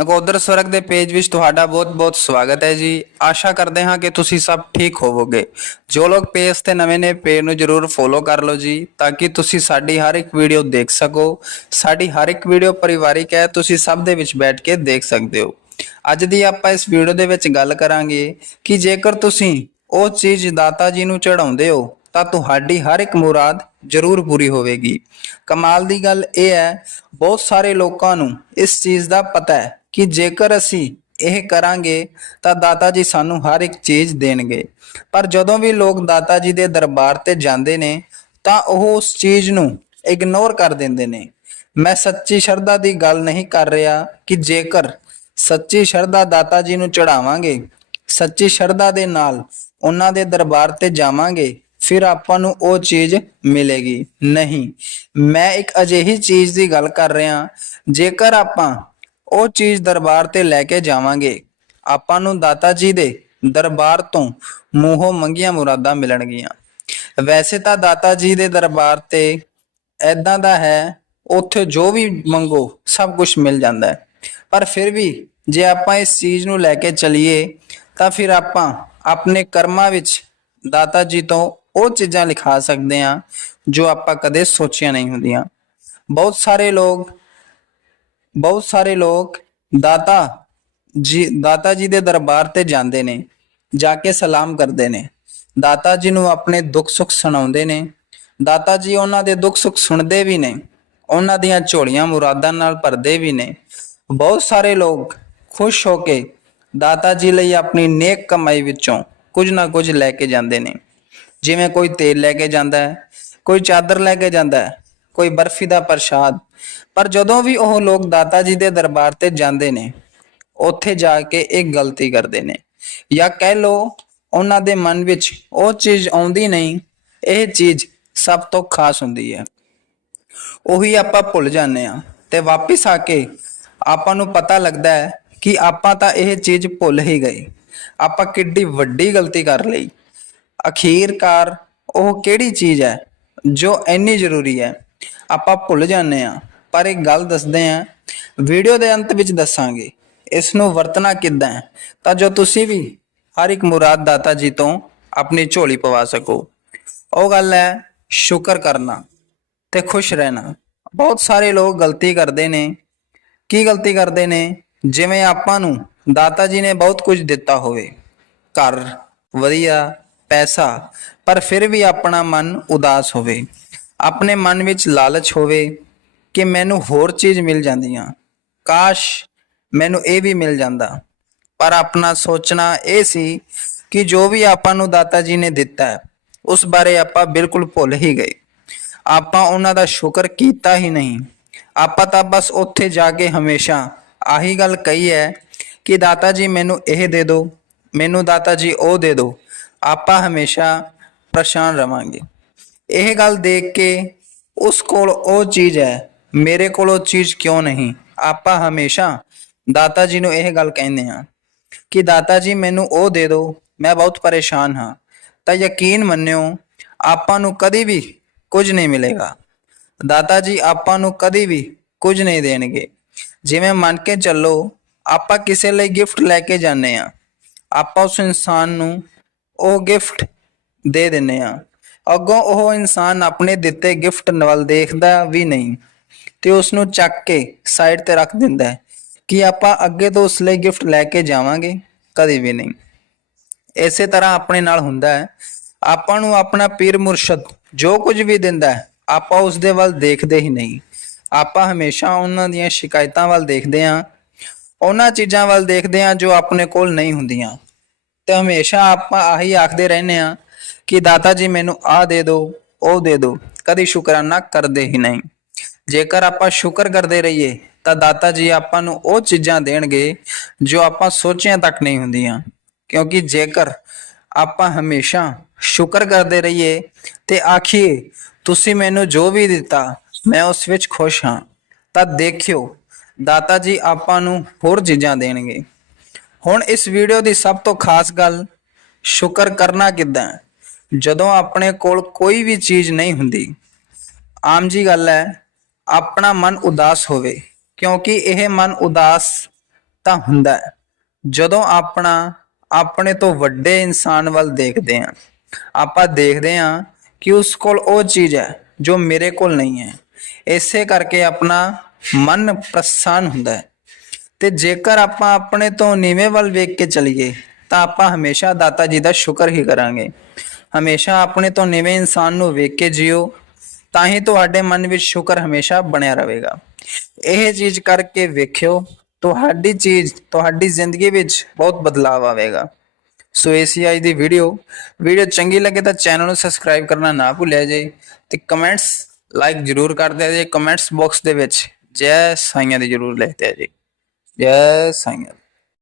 ਨਕੋਦਰ ਸਵਰਗ ਦੇ ਪੇਜ ਵਿੱਚ ਤੁਹਾਡਾ ਬਹੁਤ-ਬਹੁਤ ਸਵਾਗਤ ਹੈ ਜੀ। ਆਸ਼ਾ ਕਰਦੇ ਹਾਂ ਕਿ ਤੁਸੀਂ ਸਭ ਠੀਕ ਹੋਵੋਗੇ। ਜੋ ਲੋਕ ਪੇਜ ਤੇ ਨਵੇਂ ਨੇ ਪੇਜ ਨੂੰ ਜਰੂਰ ਫੋਲੋ ਕਰ ਲਓ ਜੀ, ਤਾਂ ਕਿ ਤੁਸੀਂ ਸਾਡੀ ਹਰ ਇੱਕ ਵੀਡੀਓ ਦੇਖ ਸਕੋ। ਸਾਡੀ ਹਰ ਇੱਕ ਵੀਡੀਓ ਪਰਿਵਾਰਿਕ ਹੈ, ਤੁਸੀਂ ਸਭ ਦੇ ਵਿੱਚ ਬੈਠ ਕੇ ਦੇਖ ਸਕਦੇ ਹੋ। ਅੱਜ ਦੀ ਆਪਾਂ ਇਸ ਵੀਡੀਓ ਦੇ ਵਿੱਚ ਗੱਲ ਕਰਾਂਗੇ ਕਿ ਜੇਕਰ ਤੁਸੀਂ ਉਹ ਚੀਜ਼ ਦਾਤਾ ਜੀ ਨੂੰ ਚੜਾਉਂਦੇ ਹੋ, ਤਾਂ ਤੁਹਾਡੀ ਹਰ ਇੱਕ ਮੁਰਾਦ ਜ਼ਰੂਰ ਪੂਰੀ ਹੋਵੇਗੀ। ਕਮਾਲ ਦੀ ਗੱਲ ਇਹ ਹੈ, ਬਹੁਤ ਸਾਰੇ ਲੋਕਾਂ ਨੂੰ ਇਸ ਚੀਜ਼ ਦਾ ਪਤਾ ਹੈ ਕਿ ਜੇਕਰ ਅਸੀਂ ਇਹ ਕਰਾਂਗੇ ਤਾਂ ਦਾਤਾ ਜੀ ਸਾਨੂੰ ਹਰ ਇੱਕ ਚੀਜ਼ ਦੇਣਗੇ। ਪਰ ਜਦੋਂ ਵੀ ਲੋਕ ਦਾਤਾ ਜੀ ਦੇ ਦਰਬਾਰ ਤੇ ਜਾਂਦੇ ਨੇ, ਤਾਂ ਉਹ ਉਸ ਚੀਜ਼ ਨੂੰ ਇਗਨੋਰ ਕਰ ਦਿੰਦੇ ਨੇ। ਮੈਂ ਸੱਚੀ ਸ਼ਰਧਾ ਦੀ ਗੱਲ ਨਹੀਂ ਕਰ ਰਿਹਾ ਕਿ ਜੇਕਰ ਸੱਚੀ ਸ਼ਰਧਾ ਦਾਤਾ ਜੀ ਨੂੰ ਚੜਾਵਾਂਗੇ ਸੱਚੀ ਸ਼ਰਧਾ ਦੇ ਨਾਲ ਉਹਨਾਂ ਦੇ ਦਰਬਾਰ ਤੇ ਜਾਵਾਂਗੇ, ਫਿਰ ਆਪਾਂ ਨੂੰ ਉਹ ਚੀਜ਼ ਮਿਲੇਗੀ। ਨਹੀਂ, ਮੈਂ ਇੱਕ ਅਜਿਹੀ ਚੀਜ਼ ਦੀ ਗੱਲ ਕਰ ਰਿਹਾ, ਜੇਕਰ ਆਪਾਂ ਉਹ ਚੀਜ਼ ਦਰਬਾਰ ਤੇ ਲੈ ਕੇ ਜਾਵਾਂਗੇ। ਆਪਾਂ ਨੂੰ ਦਾਤਾ ਜੀ ਦੇ ਦਰਬਾਰ ਤੋਂ ਮੂੰਹੋਂ ਮੰਗੀਆਂ ਮੁਰਾਦਾਂ ਮਿਲਣਗੀਆਂ। ਵੈਸੇ ਤਾਂ ਦਾਤਾ ਜੀ ਦੇ ਦਰਬਾਰ ਤੇ ਐਦਾਂ ਦਾ ਹੈ, ਉੱਥੇ ਜੋ ਵੀ ਮੰਗੋ, ਸਭ ਕੁਝ ਮਿਲ ਜਾਂਦਾ ਹੈ। ਪਰ ਫਿਰ ਵੀ ਜੇ ਆਪਾਂ ਇਸ ਚੀਜ਼ ਨੂੰ ਲੈ ਕੇ ਚੱਲੀਏ, ਤਾਂ ਫਿਰ ਆਪਾਂ ਆਪਣੇ ਕਰਮਾਂ ਵਿੱਚ ਦਾਤਾ ਜੀ ਤੋਂ ਉਹ ਚੀਜ਼ਾਂ ਲਿਖਾ ਸਕਦੇ ਹਾਂ, ਜੋ ਆਪਾਂ ਕਦੇ ਸੋਚੀਆਂ ਨਹੀਂ ਹੁੰਦੀਆਂ। ਬਹੁਤ ਸਾਰੇ ਲੋਕ ਬਹੁਤ ਸਾਰੇ ਲੋਕ ਦਾਤਾ ਜੀ ਦਾਤਾ ਜੀ ਦੇ ਦਰਬਾਰ ਤੇ ਜਾਂਦੇ ਨੇ, ਜਾ ਕੇ ਸਲਾਮ ਕਰਦੇ ਨੇ। ਦਾਤਾ ਜੀ ਨੂੰ ਆਪਣੇ ਦੁੱਖ ਸੁੱਖ ਸੁਣਾਉਂਦੇ ਨੇ। ਦਾਤਾ ਜੀ ਉਹਨਾਂ ਦੇ ਦੁੱਖ ਸੁੱਖ ਸੁਣਦੇ ਵੀ ਨੇ। ਉਹਨਾਂ ਦੀਆਂ ਝੋਲੀਆਂ ਮੁਰਾਦਾਂ ਨਾਲ ਭਰਦੇ ਵੀ ਨੇ। ਬਹੁਤ ਸਾਰੇ ਲੋਕ ਖੁਸ਼ ਹੋ ਕੇ ਦਾਤਾ ਜੀ ਲਈ ਆਪਣੀ ਨੇਕ ਕਮਾਈ ਵਿੱਚੋਂ ਕੁਝ ਨਾ ਕੁਝ ਲੈ ਕੇ ਜਾਂਦੇ ਨੇ। ਜਿਵੇਂ ਕੋਈ ਤੇਲ ਲੈ ਕੇ ਜਾਂਦਾ ਹੈ, ਕੋਈ ਚਾਦਰ ਲੈ ਕੇ ਜਾਂਦਾ ਹੈ, ਕੋਈ ਬਰਫੀ ਦਾ ਪ੍ਰਸ਼ਾਦ ਪਰ ਜਦੋਂ ਵੀ ਉਹ ਲੋਕ ਦਾਤਾ ਜੀ ਦੇ ਦਰਬਾਰ ਤੇ ਜਾਂਦੇ ਨੇ, ਉੱਥੇ ਜਾ ਕੇ ਇਹ ਗਲਤੀ ਕਰਦੇ ਨੇ। ਜਾਂ ਕਹਿ ਲੋ ਉਹਨਾਂ ਦੇ ਮਨ ਵਿੱਚ ਉਹ ਚੀਜ਼ ਆਉਂਦੀ ਨਹੀਂ, ਇਹ ਚੀਜ਼ ਸਭ ਤੋਂ ਖਾਸ ਹੁੰਦੀ ਹੈ। ਉਹੀ ਆਪਾਂ ਭੁੱਲ ਜਾਂਦੇ ਆ ਤੇ ਵਾਪਿਸ ਆ ਕੇ ਆਪਾਂ ਨੂੰ ਪਤਾ ਲੱਗਦਾ ਹੈ ਕਿ ਆਪਾਂ ਤਾਂ ਇਹ ਚੀਜ਼ ਭੁੱਲ ਹੀ ਗਏ। ਆਪਾਂ ਕਿੱਡੀ ਵੱਡੀ ਗਲਤੀ ਕਰ ਲਈ। ਅਖੀਰਕਾਰ ਉਹ ਕਿਹੜੀ ਚੀਜ਼ ਹੈ ਜੋ ਇੰਨੀ ਜ਼ਰੂਰੀ ਹੈ? ਆਪਾਂ ਭੁੱਲ ਜਾਂਦੇ ਆ ਪਰ ਇੱਕ ਗੱਲ ਦੱਸਦੇ ਆ ਵੀਡੀਓ ਦੇ ਅੰਤ ਵਿੱਚ ਦੱਸਾਂਗੇ ਇਸ ਨੂੰ ਵਰਤਣਾ ਕਿੱਦਾਂ ਹੈ? ਤਾਂ ਜੋ ਤੁਸੀਂ ਵੀ ਹਰ ਇੱਕ ਮੁਰਾਦ ਦਾਤਾ ਜੀ ਤੋਂ ਆਪਣੀ ਝੋਲੀ ਪਵਾ ਸਕੋ। ਉਹ ਗੱਲ ਹੈ ਸ਼ੁਕਰ ਕਰਨਾ ਤੇ ਖੁਸ਼ ਰਹਿਣਾ। ਬਹੁਤ ਸਾਰੇ ਲੋਕ ਗਲਤੀ ਕਰਦੇ ਨੇ। ਕੀ ਗਲਤੀ ਕਰਦੇ ਨੇ? ਜਿਵੇਂ ਆਪਾਂ ਨੂੰ ਦਾਤਾ ਜੀ ਨੇ ਬਹੁਤ ਕੁਝ ਦਿੱਤਾ ਹੋਵੇ। ਘਰ, ਵਧੀਆ, ਪੈਸਾ, ਪਰ ਫਿਰ ਵੀ ਆਪਣਾ ਮਨ ਉਦਾਸ ਹੋਵੇ। ਆਪਣੇ ਮਨ ਵਿੱਚ ਲਾਲਚ ਹੋਵੇ। ਕਿ ਮੈਨੂੰ ਹੋਰ ਚੀਜ਼ ਮਿਲ ਜਾਂਦੀਆਂ। ਕਾਸ਼ ਮੈਨੂੰ ਇਹ ਵੀ ਮਿਲ ਜਾਂਦਾ। ਪਰ ਆਪਣਾ ਸੋਚਣਾ ਇਹ ਸੀ ਕਿ ਜੋ ਵੀ ਆਪਾਂ ਨੂੰ ਦਾਤਾ ਜੀ ਨੇ ਦਿੱਤਾ ਹੈ, ਉਸ ਬਾਰੇ ਆਪਾਂ ਬਿਲਕੁਲ ਭੁੱਲ ਹੀ ਗਏ। ਆਪਾਂ ਉਹਨਾਂ ਦਾ ਸ਼ੁਕਰ ਕੀਤਾ ਹੀ ਨਹੀਂ। ਆਪਾਂ ਤਾਂ ਬਸ ਉੱਥੇ ਜਾ ਕੇ ਹਮੇਸ਼ਾ ਆਹੀ ਗੱਲ ਕਹੀ ਹੈ ਕਿ ਦਾਤਾ ਜੀ ਮੈਨੂੰ ਇਹ ਦੇ ਦਿਓ, ਮੈਨੂੰ ਦਾਤਾ ਜੀ ਉਹ ਦੇ ਦਿਓ। ਆਪਾਂ ਹਮੇਸ਼ਾ ਪਰੇਸ਼ਾਨ ਰਵਾਂਗੇ। ਇਹ ਗੱਲ ਦੇਖ ਕੇ ਉਸ ਕੋਲ ਉਹ ਚੀਜ਼ ਹੈ ਮੇਰੇ ਕੋਲ ਉਹ ਚੀਜ਼ ਕਿਉਂ ਨਹੀਂ? ਆਪਾਂ ਹਮੇਸ਼ਾ ਦਾਤਾ ਜੀ ਨੂੰ ਇਹ ਗੱਲ ਕਹਿੰਦੇ ਹਾਂ ਕਿ ਦਾਤਾ ਜੀ ਮੈਨੂੰ ਉਹ ਦੇ ਦਿਓ, ਮੈਂ ਬਹੁਤ ਪਰੇਸ਼ਾਨ ਹਾਂ। ਤਾਂ ਯਕੀਨ ਮੰਨਿਓ, ਆਪਾਂ ਨੂੰ ਕਦੀ ਵੀ ਕੁਝ ਨਹੀਂ ਮਿਲੇਗਾ। ਦਾਤਾ ਜੀ ਆਪਾਂ ਨੂੰ ਕਦੀ ਵੀ ਕੁਝ ਨਹੀਂ ਦੇਣਗੇ। ਜਿਵੇਂ ਮੰਨ ਕੇ ਚੱਲੋ, ਆਪਾਂ ਕਿਸੇ ਲਈ ਗਿਫਟ ਲੈ ਕੇ ਜਾਂਦੇ ਆ ਆਪਾਂ ਉਸ ਇਨਸਾਨ ਨੂੰ ਉਹ ਗਿਫਟ ਦੇ ਦਿੰਨੇ ਆ ਅੱਗੋਂ ਉਹ ਇਨਸਾਨ ਆਪਣੇ ਦਿੱਤੇ ਗਿਫਟ ਵੱਲ ਦੇਖਦਾ ਵੀ ਨਹੀਂ। ਤੇ ਉਸ ਨੂੰ ਚੱਕ ਕੇ ਸਾਈਡ ਤੇ ਰੱਖ ਦਿੰਦਾ ਹੈ ਕਿ ਆਪਾਂ ਅੱਗੇ ਤੋਂ ਉਸ ਲਈ ਗਿਫਟ ਲੈ ਕੇ ਜਾਵਾਂਗੇ, ਕਦੇ ਵੀ ਨਹੀਂ। ਇਸੇ ਤਰ੍ਹਾਂ ਆਪਣੇ ਨਾਲ ਹੁੰਦਾ ਹੈ। ਆਪਾਂ ਨੂੰ ਆਪਣਾ ਪੀਰ ਮੁਰਸ਼ਦ ਜੋ ਕੁਝ ਵੀ ਦਿੰਦਾ ਹੈ, ਆਪਾਂ ਉਸ ਦੇ ਵੱਲ ਦੇਖਦੇ ਹੀ ਨਹੀਂ। ਆਪਾਂ ਹਮੇਸ਼ਾ ਉਹਨਾਂ ਦੀਆਂ ਸ਼ਿਕਾਇਤਾਂ ਵੱਲ ਦੇਖਦੇ ਹਾਂ। ਉਹਨਾਂ ਚੀਜ਼ਾਂ ਵੱਲ ਦੇਖਦੇ ਹਾਂ ਜੋ ਆਪਣੇ ਕੋਲ ਨਹੀਂ ਹੁੰਦੀਆਂ। ਤੇ ਹਮੇਸ਼ਾ ਆਪਾਂ ਆਹੀ ਆਖਦੇ ਰਹਿੰਦੇ ਹਾਂ ਕਿ ਦਾਤਾ ਜੀ ਮੈਨੂੰ ਆਹ ਦੇ ਦਿਓ, ਉਹ ਦੇ ਦਿਓ। ਕਦੀ ਸ਼ੁਕਰਾਨਾ ਕਰਦੇ ਹੀ ਨਹੀਂ। ਜੇਕਰ ਆਪਾਂ ਸ਼ੁਕਰ ਕਰਦੇ ਰਹੀਏ, ਤਾਂ ਦਾਤਾ ਜੀ ਆਪਾਂ ਨੂੰ ਉਹ ਚੀਜ਼ਾਂ ਦੇਣਗੇ ਜੋ ਆਪਾਂ ਸੋਚਿਆ ਤੱਕ ਨਹੀਂ ਹੁੰਦੀਆਂ। ਕਿਉਂਕਿ ਜੇਕਰ ਆਪਾਂ ਹਮੇਸ਼ਾ ਸ਼ੁਕਰ ਕਰਦੇ ਰਹੀਏ, ਤੇ ਆਖੀਏ, ਤੁਸੀਂ ਮੈਨੂੰ ਜੋ ਵੀ ਦਿੱਤਾ, ਮੈਂ ਉਸ ਵਿੱਚ ਖੁਸ਼ ਹਾਂ। ਤਾਂ ਦੇਖਿਓ, ਦਾਤਾ ਜੀ ਆਪਾਂ ਨੂੰ ਹੋਰ ਚੀਜ਼ਾਂ ਦੇਣਗੇ। ਹੁਣ ਇਸ ਵੀਡੀਓ ਦੀ ਸਭ ਤੋਂ ਖਾਸ ਗੱਲ, ਸ਼ੁਕਰ ਕਰਨਾ ਕਿੱਦਾਂ ਜਦੋਂ ਆਪਣੇ ਕੋਲ ਕੋਈ ਵੀ ਚੀਜ਼ ਨਹੀਂ ਹੁੰਦੀ। ਆਮ ਜੀ ਗੱਲ ਹੈ ਆਪਣਾ ਮਨ ਉਦਾਸ ਹੋਵੇ, ਕਿਉਂਕਿ ਇਹ ਮਨ ਉਦਾਸ ਤਾਂ ਹੁੰਦਾ ਹੈ। ਜਦੋਂ ਆਪਣਾ, ਆਪਣੇ ਤੋਂ ਵੱਡੇ ਇਨਸਾਨ ਵੱਲ ਦੇਖਦੇ ਹਾਂ, ਆਪਾਂ ਦੇਖਦੇ ਹਾਂ ਕਿ ਉਸ ਕੋਲ ਉਹ ਚੀਜ਼ ਹੈ ਜੋ ਮੇਰੇ ਕੋਲ ਨਹੀਂ ਹੈ। ਇਸੇ ਕਰਕੇ ਆਪਣਾ ਮਨ ਪ੍ਰਸੰਨ ਹੁੰਦਾ ਹੈ। ਤੇ ਜੇਕਰ ਆਪਾਂ ਆਪਣੇ ਤੋਂ ਨੀਵੇਂ ਵੱਲ ਵੇਖ ਕੇ ਚਲੀਏ, ਤਾਂ ਆਪਾਂ ਹਮੇਸ਼ਾ ਦਾਤਾ ਜੀ ਦਾ ਸ਼ੁਕਰ ਹੀ ਕਰਾਂਗੇ। ਹਮੇਸ਼ਾ ਆਪਣੇ ਤੋਂ ਨੀਵੇਂ ਇਨਸਾਨ ਨੂੰ ਵੇਖ ਕੇ ਜਿਓ। ਤਾਂ ਹੀ ਤੁਹਾਡੇ ਮਨ ਵਿੱਚ ਸ਼ੁਕਰ ਹਮੇਸ਼ਾ ਬਣਿਆ ਰਹੇਗਾ। ਇਹ ਚੀਜ਼ ਕਰਕੇ ਵੇਖਿਓ, ਤੁਹਾਡੀ ਚੀਜ਼, ਤੁਹਾਡੀ ਜ਼ਿੰਦਗੀ ਵਿੱਚ ਬਹੁਤ ਬਦਲਾਅ ਆਵੇਗਾ। ਸੋ ਇਹ ਸੀ ਅੱਜ ਦੀ ਵੀਡੀਓ। ਵੀਡੀਓ ਚੰਗੀ ਲੱਗੇ ਤਾਂ ਚੈਨਲ ਨੂੰ ਸਬਸਕ੍ਰਾਈਬ ਕਰਨਾ ਨਾ ਭੁੱਲਿਆ ਜੇ ਤੇ ਕਮੈਂਟਸ ਲਾਈਕ ਜਰੂਰ ਕਰ ਦਿਆ ਜੇ। ਕਮੈਂਟਸ ਬਾਕਸ ਦੇ ਵਿੱਚ ਜੈ ਸਾਈਆਂ ਦੀ ਜਰੂਰ ਲਿਖਦੇ ਆ ਜੀ। ਜੈ ਸਾਈਆਂ